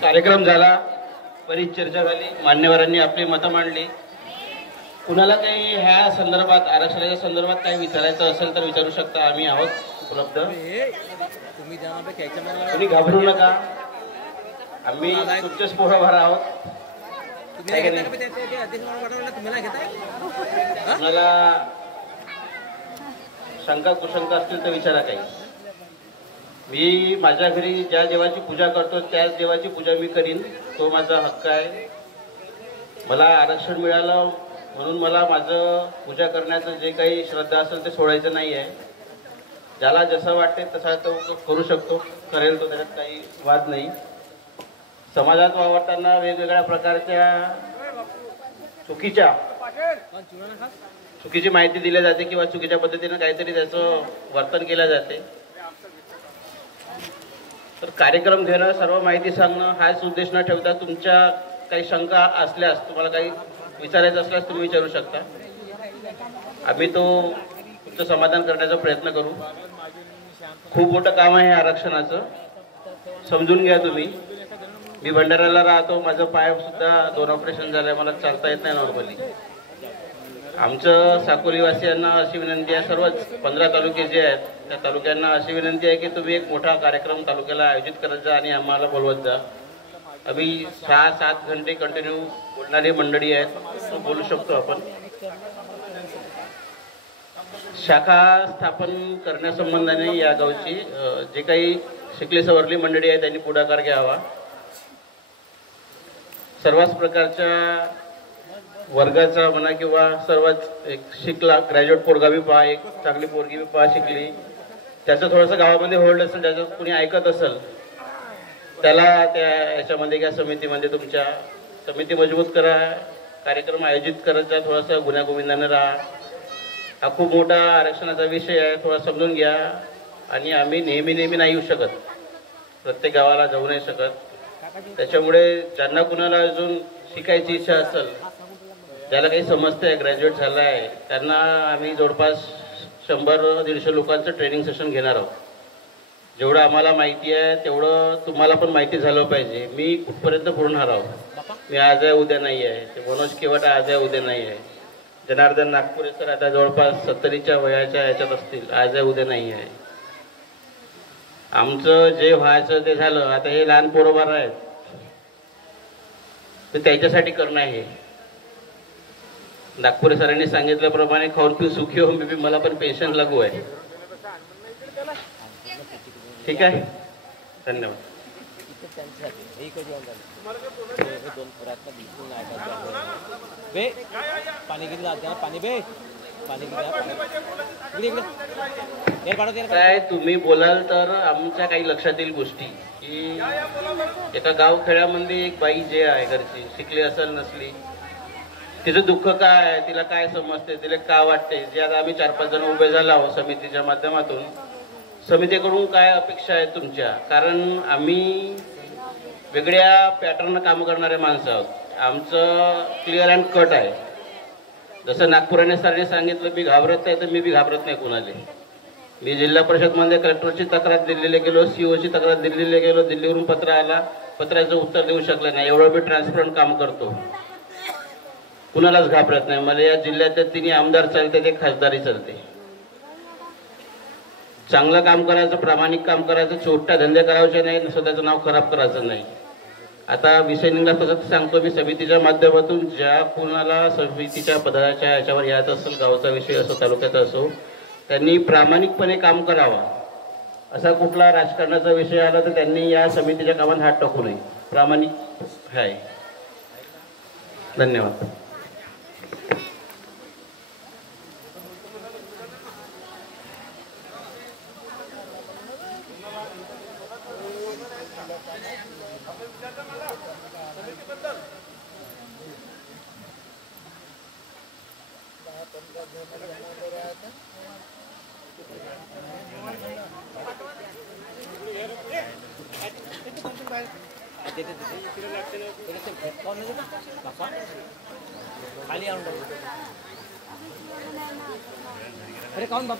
कार्यक्रम झाला, बरीच चर्चा झाली, मान्यवरांनी आपली मतं मांडली. कुणाला काही ह्या संदर्भात आरक्षणाच्या संदर्भात काही विचारायचं असेल तर विचारू शकता, आम्ही आहोत उपलब्ध. तुम्ही घाबरू नका, आम्ही तुमचेच पोरंबाळ आहोत. तुम्हाला शंका कुशंका असतील तर विचारा काही. मी माझ्या घरी ज्या देवाची पूजा करतो त्याच देवाची पूजा मी करीन, तो माझा हक्क आहे. मला आरक्षण मिळालं म्हणून मला माझं पूजा करण्याचं जे काही श्रद्धा असेल ते सोडायचं नाही आहे. ज्याला जसं वाटते तसा तो करू शकतो, करेल तो, त्याच्यात काही वाद नाही. समाजात वावरताना वेगवेगळ्या प्रकारच्या चुकीची माहिती दिली जाते किंवा चुकीच्या पद्धतीने काहीतरी त्याचं वर्तन केलं जाते. तर कार्यक्रम घेणं, सर्व माहिती सांगणं हाच उद्देश न ठेवता तुमच्या काही शंका असल्यास, तुम्हाला काही विचारायचं असल्यास तुम्ही विचारू शकता. आम्ही तो तुमचं समाधान करण्याचा प्रयत्न करू. खूप मोठं काम आहे आरक्षणाचं, समजून घ्या तुम्ही. मी भंडाऱ्याला राहतो, माझं पाय सुद्धा 2 ऑपरेशन झालंय, मला चालता येत नाही नॉर्मली. आमचं साकोलीवासियांना अशी विनंती आहे, सर्वच 15 तालुके जे आहेत त्या तालुक्यांना अशी विनंती आहे की तुम्ही एक मोठा कार्यक्रम तालुक्याला आयोजित करत जा आणि आम्हाला बोलवत जा. आम्ही 6-7 घंटे कंटिन्यू बोलणारी मंडळी आहेत, तो बोलू शकतो आपण. शाखा स्थापन करण्यासंबंधाने या गावची जे काही शिकली सवरली मंडळी आहे त्यांनी पुढाकार घ्यावा. सर्वच प्रकारच्या वर्गाचा म्हणा किंवा सर्वच, एक शिकला ग्रॅज्युएट पोरगा बी पहा, एक चांगली पोरगी बी पहा शिकली, त्याचं थोडंसं गावामध्ये होल्ड असेल, त्याचं कुणी ऐकत असेल त्याला त्या याच्यामध्ये घ्या, समितीमध्ये. तुमच्या समिती मजबूत करा, कार्यक्रम आयोजित करत जा, थोडासा गुण्यागोविंदाने राहा. हा खूप मोठा आरक्षणाचा विषय आहे, थोडा समजून घ्या. आणि आम्ही नेहमी नाही येऊ शकत, प्रत्येक गावाला जाऊ नाही शकत. त्याच्यामुळे ज्यांना कुणाला अजून शिकायची इच्छा असेल, ज्याला काही समजते, ग्रॅज्युएट झाला आहे, त्यांना आम्ही जवळपास 100-150 लोकांचं ट्रेनिंग सेशन घेणार आहोत. जेवढं आम्हाला माहिती आहे तेवढं तुम्हाला पण माहिती झालं पाहिजे. मी कुठपर्यंत पूर्ण आहोत, मी आज आहे उद्या नाही आहे. ते मनोज केवट आज आहे उद्या नाही आहे. जनार्दन नागपुरे सर आता जवळपास 70च्या वयाच्या याच्यात असतील, आज आहे उद्या नाही आहे. आमचं जे व्हायचं ते झालं. आता हे लहान पोरोबार आहेत, तर त्याच्यासाठी करणं आहे. नागपुरे सरांनी सांगितल्याप्रमाणे खाऊन पिऊ सुखी हो, मी मला पण पेन्शन लागू आहे. ठीक आहे, धन्यवाद. काय तुम्ही बोलाल तर आमच्या काही लक्षात येईल गोष्टी की एका गावखेड्यामध्ये एक बाई जे आहे घरची, शिकली असेल नसली, तिचं दुःख काय आहे, तिला काय समजते, तिला काय वाटते, जे आता आम्ही 4-5 जण उभे झालो आहोत समितीच्या माध्यमातून. समितीकडून काय अपेक्षा आहे तुमच्या? कारण आम्ही वेगळ्या पॅटर्न काम करणारे माणसं आहोत. आमचं क्लिअर अँड कट आहे. जसं नागपुराने सरांनी सांगितलं, मी घाबरत नाही तर मी बी घाबरत नाही कुणाले. मी जिल्हा परिषदमध्ये कलेक्टरची तक्रार दिल्लीला गेलो, सीओची तक्रार दिल्लीला गेलो, दिल्लीवरून पत्र आला, पत्राचं उत्तर देऊ शकलं नाही. एवढं मी ट्रान्सपरंट काम करतो, कुणालाच घाबरत नाही. मला या जिल्ह्यात 3 आमदार चालते, ते खासदारी चालते. चांगलं काम करायचं, प्रामाणिक काम करायचं, छोट्या धंदे करायचे नाही, स्वतःचं नाव खराब करायचं नाही. आता विषय निघला तसंच सांगतो मी, समितीच्या माध्यमातून ज्या कुणाला समितीच्या पदाच्या याच्यावर यायचं असेल, गावचा विषय असो, तालुक्याचा असो, त्यांनी प्रामाणिकपणे काम करावं. असा कुठला राजकारणाचा विषय आला तर त्यांनी या समितीच्या कामात हात टाकू नये. प्रामाणिक आहे. धन्यवाद. खाली आणून अरे काऊन बाबा